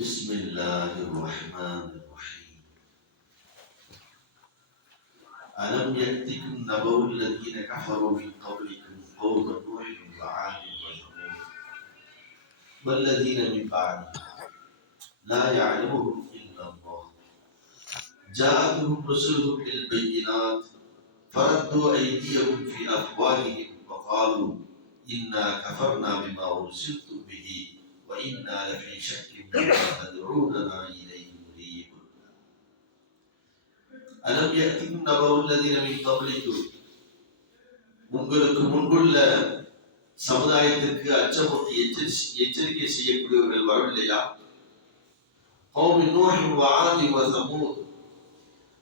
بسم الله الرحمن الرحيم. ألم يأتكم نبأ الذين كفروا من قبلكم قوم نوح وعاد وثمود؟ والذين من بعدهم لا يعلمهم إلا الله. جاءتهم رسلهم بالبينات فردوا أيديهم في أفواههم وقالوا إنا كفرنا بما أرسلتم به. وإنا لفي شك مما تدعوننا إليه مريب ألم يأتكم نبأ الذين من قبلكم உங்களுக்கு முன்புள்ள சமுதாயத்திற்கு அச்சமூட்டி எச்சரி- எச்சரிக்கை செய்யக்கூடியவர்கள் வரவில்லையா கௌமி நூஹின் வ ஆதி வ சமூத்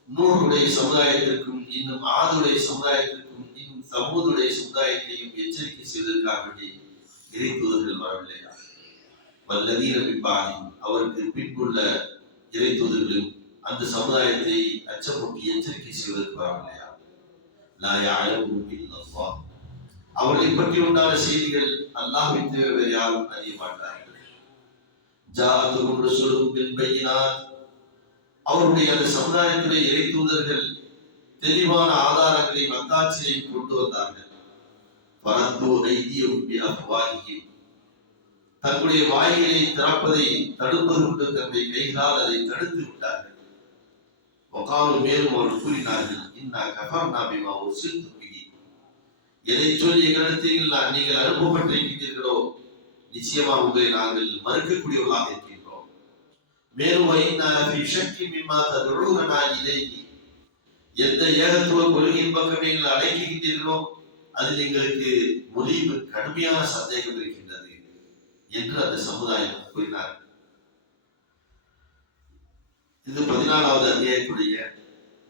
நூஹுடைய சமுதாயத்திற்கும் இன்னும் ஆதுடைய சமுதாயத்திற்கும் இன்னும் சமூதுடைய சமுதாயத்தையும் எச்சரிக்கை செய்வதற்காக வேண்டி இறைத்தூதர்கள் வரவில்லையா வல்லதீன பின்பாடி அவருக்கு பின்புள்ள இறைத்தூதர்களும் அந்த சமுதாயத்தை அச்சமூட்டி எச்சரிக்கை செய்வதற்கு வரவில்லையா அவர்களை பற்றி உண்டான செய்திகள் அல்லாஹ்வை தவிர வேறு யாரும் அறிய மாட்டார்கள். ஜாஅத்துஹும் ரசூலுஹும் பில் பையினாத். அவருடைய அந்த சமுதாயத்திலே இறை தூதர்கள் தெளிவான ஆதாரங்களை மத்தாட்சியையும் கொண்டு வந்தார்கள். பரந்தோ ஐதியும் பி தங்களுடைய வாய்களை திறப்பதை தடுப்பது கொண்டு தன்னுடைய கைகளால் அதை தடுத்து விட்டார்கள். ஒகாலும் மேலும் அவர்கள் கூறினார்கள் இன்னா கஃபர்னா நாபிமா உர்சில்து பிஹி எதை சொல்லி எங்களிடத்தில் நீங்கள் அனுப்பப்பட்டிருக்கிறீர்களோ நிச்சயமாக உங்களை நாங்கள் மறுக்கக்கூடியவர்களாக இருக்கின்றோம். மேலும் வைன்னா சக்தி மிம்மா ததுஊனனா இலைஹி. எந்த ஏகத்துவ கொள்கையின் பக்கம் நீங்கள் அழைக்கின்றீர்களோ அதில் எங்களுக்கு முடிவு கடுமையான சந்தேகம் இருக்கின்றது என்று அந்த சமுதாயம் கூறினார் இது பதினாலாவது அத்தியாயத்துடைய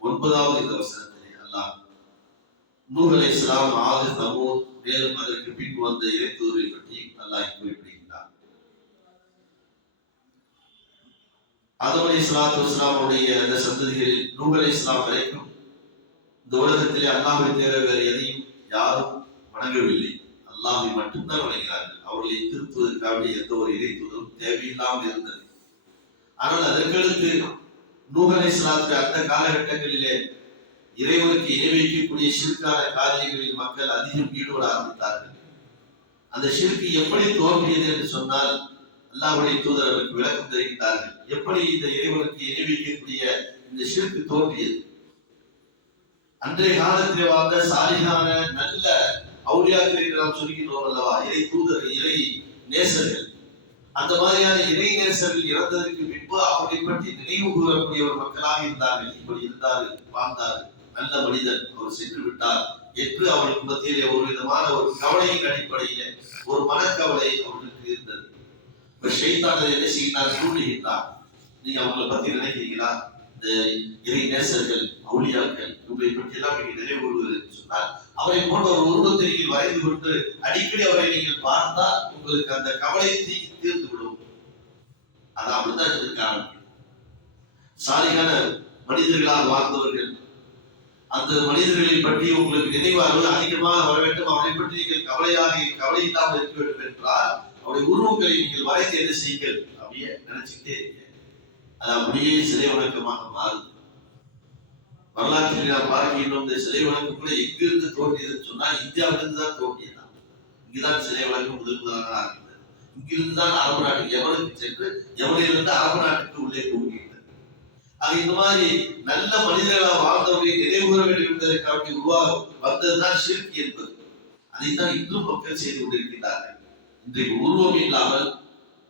ஒன்பதாவது இந்த வசனத்திலே அல்லாஹ் நூகலை அலைஹிஸ்ஸலாம் ஆது தமூத் மேலும் அதற்கு பின் வந்த இறைத்தூரை பற்றி அல்லாஹ் குறிப்பிடுகின்றார் ஆதம் அலைஹிஸ்ஸலாத்து இஸ்லாமுடைய அந்த சந்ததிகளில் நூகலை இஸ்லாம் வரைக்கும் இந்த உலகத்திலே அல்லாஹை தேர வேறு எதையும் யாரும் வணங்கவில்லை. அல்லாஹை மட்டும்தான் வணங்கினார்கள் அப்படி எந்த ஒரு இறைத்துவதும் தேவையில்லாமல் இருந்தது. ஆனால் அதற்கடுத்து நூகலை சலாத்து அந்த காலகட்டங்களிலே இறைவனுக்கு இணை வைக்கக்கூடிய ஷிர்கான காரியங்களில் மக்கள் அதிகம் ஈடுபட ஆரம்பித்தார்கள். அந்த சிற்கு எப்படி தோன்றியது என்று சொன்னால் அல்லாஹுடைய தூதர் விளக்கம் தெரிவித்தார்கள். எப்படி இந்த இறைவனுக்கு இணை வைக்கக்கூடிய இந்த சிற்கு தோன்றியது? அன்றைய காலத்திலே வாழ்ந்த சாலிகான நல்ல அவுளியாக்கள் என்று நாம் சொல்கிறோம் அல்லவா? இறை தூதர் இறை நேசர்கள். அந்த மாதிரியான இணை நேசர்கள் இறந்ததற்கு பின்பு அவரை பற்றி நினைவு கூறக்கூடிய ஒரு மக்களாக இருந்தார்கள். இப்படி இருந்தார்கள் வாழ்ந்தார்கள் நல்ல மனிதன் அவர் சென்று விட்டார் என்று அவர்களுக்கு மத்தியிலே ஒரு விதமான ஒரு கவலையின் அடிப்படையில ஒரு மனக்கவலை அவர்களுக்கு இருந்தது. இப்ப ஷைத்தான் அதை என்ன செய்கிறார் தூண்டுகின்றார் நீங்க அவங்களை பத்தி நினைக்கிறீங்களா? இந்த இறை நேசர்கள் அவுளியாக்கள் இவங்களை பற்றி எல்லாம் நீங்க நினைவு கூறுவது என்று சொன்னால் அவரை போன்ற ஒரு உருவத்தை நீங்கள் வரைந்து கொண்டு அடிக்கடி அவரை நீங்கள் பார்த்தால் உங்களுக்கு அந்த கவலை தீ- தீர்ந்து விடும். அது அப்படித்தான் இருக்காங்க சாலிகான மனிதர்களாக வாழ்ந்தவர்கள். அந்த மனிதர்களை பற்றி உங்களுக்கு நினைவாக அதிகமாக வர வேண்டும் அவரை பற்றி நீங்கள் கவலையாக கவலை இல்லாமல் இருக்க வேண்டும் என்றால் அவருடைய உருவங்களை நீங்கள் வரைந்து என்ன செய்யுங்கள்? அப்படியே நினைச்சுக்கிட்டே இருக்கீங்க அது அப்படியே சிலை வணக்கமாக மாறுது. வரலாற்றில் நாம் பார்க்கின்றோம் இந்த சிலை வழக்கு கூட எங்கிருந்து தோன்றியதுன்னு சொன்னா இந்தியாவிலிருந்து தான் தோன்றியதான் இங்குதான் சிலை வழக்கு முதல் முதலாக இங்கிருந்து தான் அரபு நாட்டுக்கு எவனுக்கு சென்று எவனிலிருந்து அரபு நாட்டுக்கு உள்ளே போகின்றது. அது இந்த மாதிரி நல்ல மனிதர்களாக வாழ்ந்தவர்களை நினைவுகூற வேண்டும் என்பதற்காக உருவாக வந்ததுதான் ஷிர்க் என்பது. அதைத்தான் இன்றும் மக்கள் செய்து கொண்டிருக்கிறார்கள் இன்றைக்கு உருவம் இல்லாமல்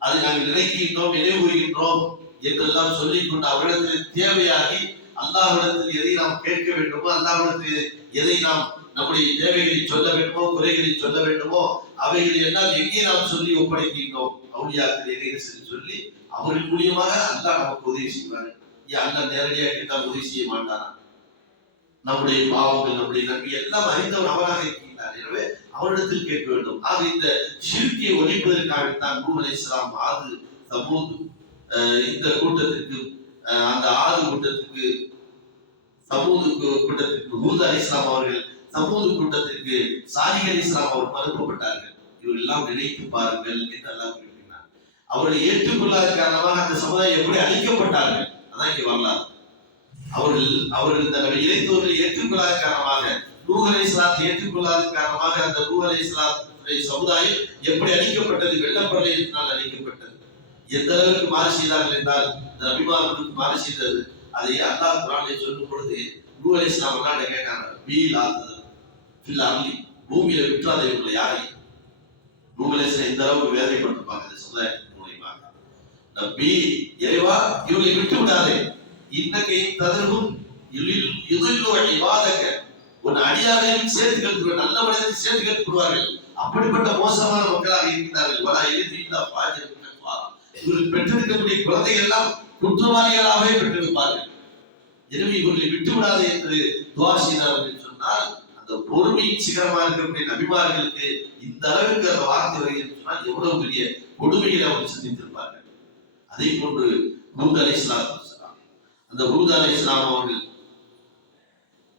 அதை நாங்கள் நினைக்கின்றோம் நினைவுகின்றோம் என்றெல்லாம் சொல்லிக் கொண்டு அவரிடத்தில் தேவையாகி அல்லாவிடத்தில் எதை நாம் கேட்க வேண்டுமோ அல்லாவிடத்தில் எதை நாம் நம்முடைய தேவைகளை சொல்ல வேண்டுமோ குறைகளை சொல்ல வேண்டுமோ அவைகளை எல்லாம் எங்கே நாம் சொல்லி ஒப்படைக்கின்றோம்? அவுளியாக்கள் எங்கே சொல்லி அவர்கள் மூலியமாக அல்லா நமக்கு உதவி செய்வார்கள். ஏன் அல்லாஹ் நேரடியாக கேட்டால் உதவி செய்ய மாட்டானா? நம்முடைய பாவங்கள் நம்முடைய நம்பி எல்லாம் அறிந்தவர் அவராக இருக்கின்றார். எனவே அவரிடத்தில் கேட்க வேண்டும். ஆக இந்த சிறுக்கியை ஒழிப்பதற்காகத்தான் நூல் இஸ்லாம் ஆது சமூக இந்த கூட்டத்திற்கு அஹ் அந்த ஆறு கூட்டத்துக்கு சமூது கூட்டத்திற்கு ஹூத் அலிஸ்லாம் அவர்கள் சமூது கூட்டத்திற்கு சாலிக் அலிஸ்லாம் அவர்கள் அனுப்பப்பட்டார்கள் இவர்கள் எல்லாம் நினைத்து பாருங்கள் என்று எல்லாம் குறிப்பிட்டார் அவர்களை ஏற்றுக்கொள்ளாத காரணமாக அந்த சமுதாயம் எப்படி அழிக்கப்பட்டார்கள்? அதான் இங்கே வரலாறு. அவர்கள் அவர்கள் இந்த இறைத்தோர்களை ஏற்றுக்கொள்ளாத காரணமாக நூகலை இஸ்லாத்தை ஏற்றுக்கொள்ளாத காரணமாக அந்த நூகலை இஸ்லாத்துடைய சமுதாயம் எப்படி அழிக்கப்பட்டது? வெள்ளப்பிரளயத்தினால் அழிக்கப்பட்டது? எந்த அளவுக்கு மாறு செய்தார்கள் என்றால் இந்த அபிமானத்துக்கு மாறு செய்தது அதையே அல்லாஹ் குரானை சொல்லும் பொழுது நூ அலி இஸ்லாம் அல்லாட்ட கேட்டாங்க வீல் ஆகுது. ஃபில் அம்லி. பூமியில விட்டுறாத இவங்களை யாரையும் அலி இஸ்லாம் இந்த அளவுக்கு வேதனைப்பட்டிருப்பாங்க இந்த சமுதாயத்தின் மூலியமாக. நம்பி இறைவா இவங்களை விட்டு விடாதே. இன்னக்கையும் ததர்வும் இதுல்லோ இவாதக உன் அடியாரையும் சேர்த்து கற்றுக் நல்ல மனிதனை சேர்த்து கற்றுக்கொள்வார்கள் அப்படிப்பட்ட மோசமான மக்களாக இருக்கிறார்கள் வலா எழுதிட்டா பாஜக இவர்கள் பெற்றிருக்கக்கூடிய குழந்தைகள் எல்லாம் குற்றவாளிகளாகவே பெற்றிருப்பார்கள். எனவே இவர்களை விட்டுவிடாது என்று துவா செய்தார்கள் என்று சொன்னால் அந்த பொறுமையின் சிகரமாக இருக்கக்கூடிய நபிமார்களுக்கு இந்த அளவுக்கு அந்த வார்த்தை வருகிறது சொன்னால் எவ்வளவு பெரிய கொடுமைகளை அவர் சிந்தித்திருப்பார்கள். அதே போன்று ஹூத் அலி இஸ்லாம் அந்த ஹூத் அலி இஸ்லாம் அவர்கள்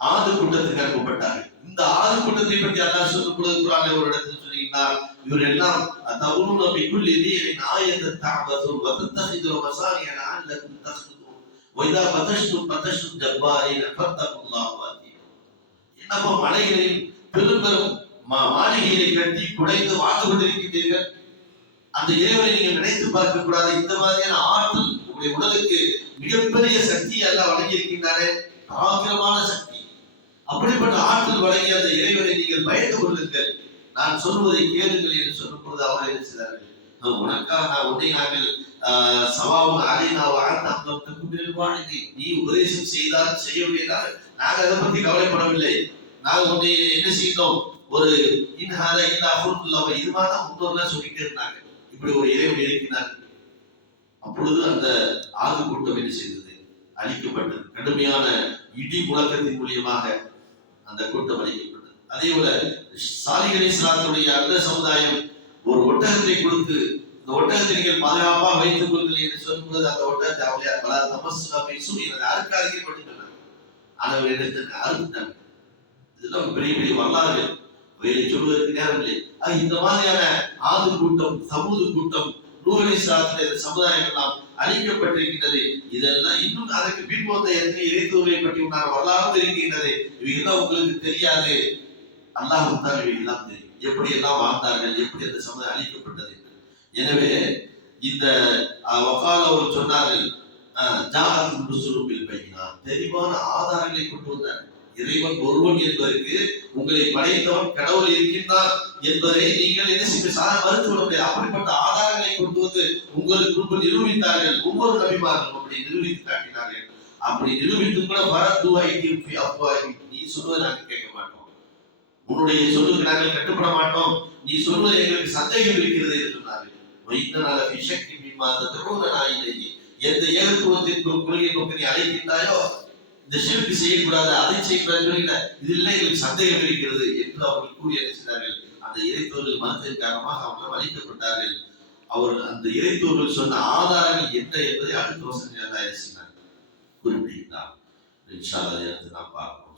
ஆது கூட்டத்துக்கு அனுப்பப்பட்டார்கள். இந்த ஆறு கூட்டத்தை பற்றி அல்லாஹ் சொல்லும் பொழுது குரானில் ஒரு இடத்தில் சொல்லுகிறார் இவர் எல்லாம் தவுனு பிக்குல் இதீரின் ஆயத்த தஅபது வ தத்தஹிது மசானிய லஅல்லக்கும் தஸ்துதுன் வ இதா பதஷ்தும் பதஷ்தும் ஜப்பாரின ஃபத்தகுல்லாஹ் வாதி பெரும் பெரும் கட்டி குடைந்து வாழ்ந்து கொண்டிருக்கின்றீர்கள்? அந்த இறைவனை நீங்கள் நினைத்து பார்க்க கூடாது. இந்த மாதிரியான ஆற்றல் உங்களுடைய உடலுக்கு மிகப்பெரிய சக்தியை எல்லாம் வழங்கி இருக்கின்றாரே ஆகிரமான சக்தி. அப்படிப்பட்ட ஆற்றல் வழங்கிய அந்த இறைவனை நீங்கள் பயந்து கொள்ளுங்கள். நான் சொல்வதை கேளுங்கள் என்று சொல்லும் பொழுது அவர் என்ன செய்தார்கள்? "நான் உனக்காக உன்னை நாங்கள் ஆஹ், சவாவும் அலைனா நான் வாழ்ந்தி நீ உபதேசம் செய்தால் செய்யவில்லைனால் நாங்கள் அதை பற்றி கவலைப்படவில்லை. நாங்கள் உன்னை என்ன செய்தோம் ஒரு இன்ஹாத இந்த அபுல்லாவை இது மாதிரி தான் முன்னோர்லாம் சொல்லிட்டு இருந்தாங்க. இப்படி ஒரு இறைவன் இருக்கிறார் அப்பொழுது அந்த ஆகு கூட்டம் என்ன செய்தது? அழிக்கப்பட்டது. கடுமையான இடி முழக்கத்தின் மூலியமாக அந்த கூட்டம் அழிக்கப்பட்டது. அதே போல சாலிகரை சாத்துடைய அந்த சமுதாயம் ஒரு ஒட்டகத்தை கொடுத்து இந்த ஒட்டகத்தை நீங்கள் பாதுகாப்பா வைத்துக் கொள்ளுங்கள் என்று சொல்லும்போது அந்த ஒட்டகத்தை அவளையார் பல தமசுலா பேசும் அதை அறுக்காதீங்க பண்ணிட்டாங்க ஆனால் எடுத்து அறுத்துட்டாங்க இதெல்லாம் பெரிய பெரிய வரலாறுகள். வேலை சொல்வதற்கு நேரம் இல்லை ஆக இந்த மாதிரியான ஆது கூட்டம் சமூக கூட்டம் நூலை சாத்திர சமுதாயம் எல்லாம் அழிக்கப்பட்டிருக்கின்றது. இதெல்லாம் இன்னும் அதற்கு பின் வந்த எத்தனை இறைத்துவரை பற்றி உண்டான வரலாறு இருக்கின்றது. இவையெல்லாம் உங்களுக்கு தெரியாது. அல்லாஹ் தான் இவையெல்லாம் தெரியும். எப்படி எல்லாம் வாழ்ந்தார்கள் எப்படி அந்த சமுதாயம் அழிக்கப்பட்டது. எனவே இந்த வக்காலவர் சொன்னார்கள் ஜாகத்தின் முசுலுப்பில் பையினார் தெளிவான ஆதாரங்களை கொண்டு வந்தார். இறைவன் ஒருவன் என்பதற்கு உங்களை படைத்தவன் கடவுள் இருக்கின்றார் என்பதை நீங்கள் என்ன செய்ய சாத மறுத்து முடியாது அப்படிப்பட்ட ஆதாரங்களை கொண்டு வந்து உங்களுக்கு முன்பு நிரூபித்தார்கள். ஒவ்வொரு நபிமார்களும் அப்படி நிரூபித்து காட்டினார்கள். அப்படி நிரூபித்து கூட வரத்துவாய் அப்பாய் நீ சொல்வதை நாங்கள் கேட்க மாட்டோம். உன்னுடைய சொல்லுக்கு நாங்கள் கட்டுப்பட மாட்டோம். நீ சொல்வது எங்களுக்கு சந்தேகம் இருக்கிறது என்று வைத்தனால விஷக்கி மீமா தருணனா எந்த ஏகத்துவத்தின் கொள்கை நோக்கி அழைக்கின்றாயோ இந்த ஷிர்க் செய்யக்கூடாது அதை செய்யக்கூடாது சொல்லிட்ட இதில் எங்களுக்கு சந்தேகம் இருக்கிறது என்று அவர்கள் கூறி என்ன அந்த இறைத்தோர்கள் மனத்தின் காரணமாக அவர்கள் அழிக்கப்பட்டார்கள் அவர் அந்த இறைத்தோர்கள் சொன்ன ஆதாரங்கள் என்ன என்பதை அடுத்த வசதி என்ன செய்தார் குறிப்பிட்டார் இன்ஷா அதை அடுத்து நாம் பார்ப்போம்.